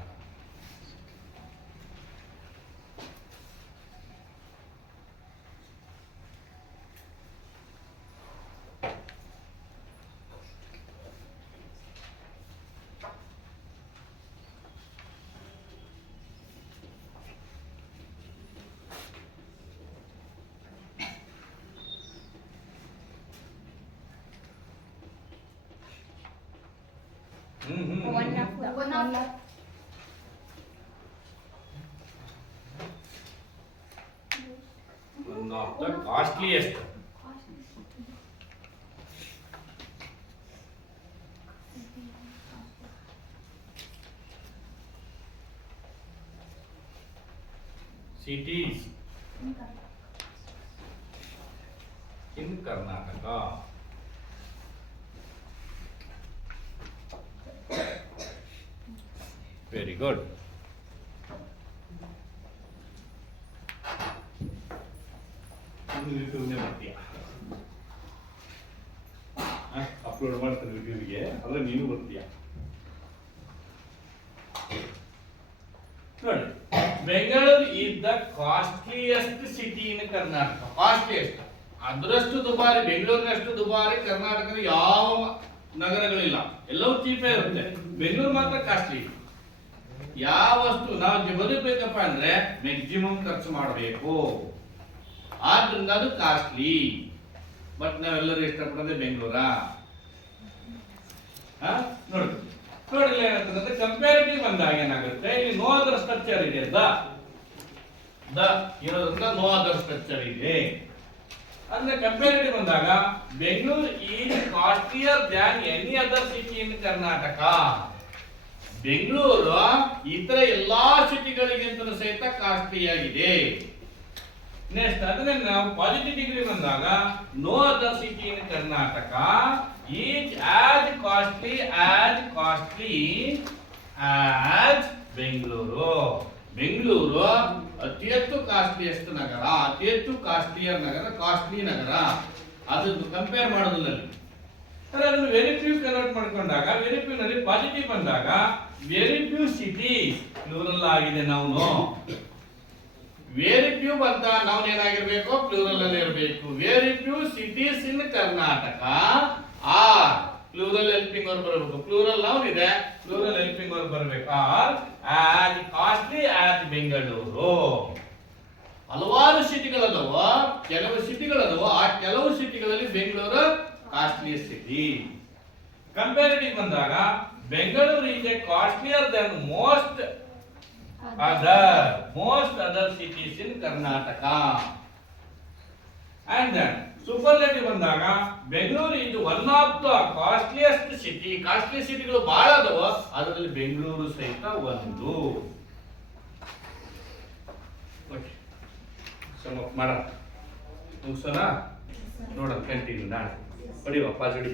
one of the costliest. Cities in Karnataka. Very good. Upload ಮಾಡ್ತಾರೆ ಯೂಟ್ಯೂಬ್ಗೆ, ಅಲ್ಲ ನೀನು ಬರ್ತೀಯ ನೋಡಿ. Bengaluru is the costliest city in Karnataka. ಕಾಸ್ಟ್ಲಿಯೆಸ್ಟ್, ಅದರಷ್ಟು ದುಬಾರಿ, ಬೆಂಗಳೂರಿನಷ್ಟು ದುಬಾರಿ ಕರ್ನಾಟಕದ ಯಾವ ನಗರಗಳಿಲ್ಲ. ಎಲ್ಲವೂ ಚೀಪೇ ಇರುತ್ತೆ, ಬೆಂಗಳೂರು ಮಾತ್ರ ಕಾಸ್ಟ್ಲಿ. ಯಾವ ವಸ್ತು ನಾವು ಬದುಕಬೇಕಪ್ಪ ಅಂದ್ರೆ ಮ್ಯಾಕ್ಸಿಮಮ್ ಖರ್ಚು ಮಾಡಬೇಕು, ಆದ್ರಿಂದ ಅದು ಕಾಸ್ಟ್ಲಿ. ಬಟ್ ನಾವೆಲ್ಲರೂ ಇಷ್ಟಪಡೋದೇ ಬೆಂಗಳೂರ. ನೋಡಿ ನೋಡಿ ಏನಂತಂದ್ರೆ ಕಂಪ್ಯಾರಿಟಿವ್ ಬಂದಾಗ ಏನಾಗುತ್ತೆ, ಇಲ್ಲಿ ನೋ ಅದರ್ ಸ್ಟ್ರಕ್ಚರ್ ಇದೆ. ದ ಇರೋದ್ರಿಂದ ನೋ ಅದರ್ ಸ್ಟ್ರಕ್ಚರ್ ಇದೆ. ಅಂದ್ರೆ ಕಂಪ್ಯಾರಿಟಿವ್ ಬಂದಾಗ Bengaluru is costlier than any other city in Karnataka. Bengaluru ಇತರ ಎಲ್ಲಾ ಸಿಟಿಗಳಿಗಿಂತಲೂ ಸಹಿತ ಕಾಸ್ಟ್ಲಿ ಆಗಿದೆ. ನೆಕ್ಸ್ಟ್ ಅದನ್ನ ನಾವು ಪಾಸಿಟಿವ್ ಡಿಗ್ರಿ ಬಂದಾಗ no other city in Karnataka is as costly as Bengaluru. Bengaluru ಅತಿ ಹೆಚ್ಚು ಕಾಸ್ಟ್ಲಿಯೆಸ್ಟ್ ನಗರ, ಅತಿ ಹೆಚ್ಚು ಕಾಸ್ಟ್ಲಿಯರ್ ನಗರ, ಕಾಸ್ಟ್ಲಿ ನಗರ. ಅದನ್ನು ಕಂಪೇರ್ ಮಾಡೋದಿಲ್ಲ ಅಲ್ಲಿ. ಅದನ್ನು ವೆರಿ ಫ್ಯೂ ಕನ್ವರ್ಟ್ ಮಾಡ್ಕೊಂಡಾಗ ವೆರಿ ಫ್ಯೂ ನಲ್ಲಿ ಪಾಸಿಟಿವ್ ಬಂದಾಗ ವೆರಿ ಫ್ಯೂ ಸಿಟಿ ಪ್ಲೂರಲ್ ಆಗಿದೆ. ನಾವು ವೆರಿ ಫ್ಯೂ ಬಂತ ನಾವು ಏನಾಗಿರ್ಬೇಕು, ಪ್ಲೂರಲ್ ಅಲ್ಲಿ ಇರಬೇಕು. Very few cities in Karnataka are plural helping verb ಬರಬೇಕು. ಪ್ಲೂರಲ್ ನೌನ್ ಇದೆ, ಪ್ಲೂರಲ್ ಹೆಲ್ಪಿಂಗ್ ವರ್ಬ್ ಬರಬೇಕು. Are as costly as Bengaluru. ಹಲವಾರು ಸಿಟಿಗಳದವ, ಕೆಲವು ಸಿಟಿಗಳದವ, ಆ ಕೆಲವು ಸಿಟಿಗಳಲ್ಲಿ ಬೆಂಗಳೂರು ಕಾಸ್ಟ್ಲಿ ಸಿಟಿ. ಕಂಪ್ಯಾರಿಟಿವ್ ಬಂದಾಗ Bengaluru is a costlier than most other cities in Karnataka. And then superlative ಬಂದಾಗ Bengaluru is one of the costliest city. Costly ಸಿಟಿಗಳು ಬಹಳ ಅದಾವ, ಅದರಲ್ಲಿ ಬೆಂಗಳೂರು ಸಹಿತ ಒಂದು. ಓಕೆ, ಸಮ ಮಾಡೋಣ, ಮುಗಿಸೋಣ, ನೋಡೋಣ, ಕಂಟಿನ್ಯೂ ನಾಳೆ ಹೊಡಿವ ಪಾಸ್ ಹೊಡಿ.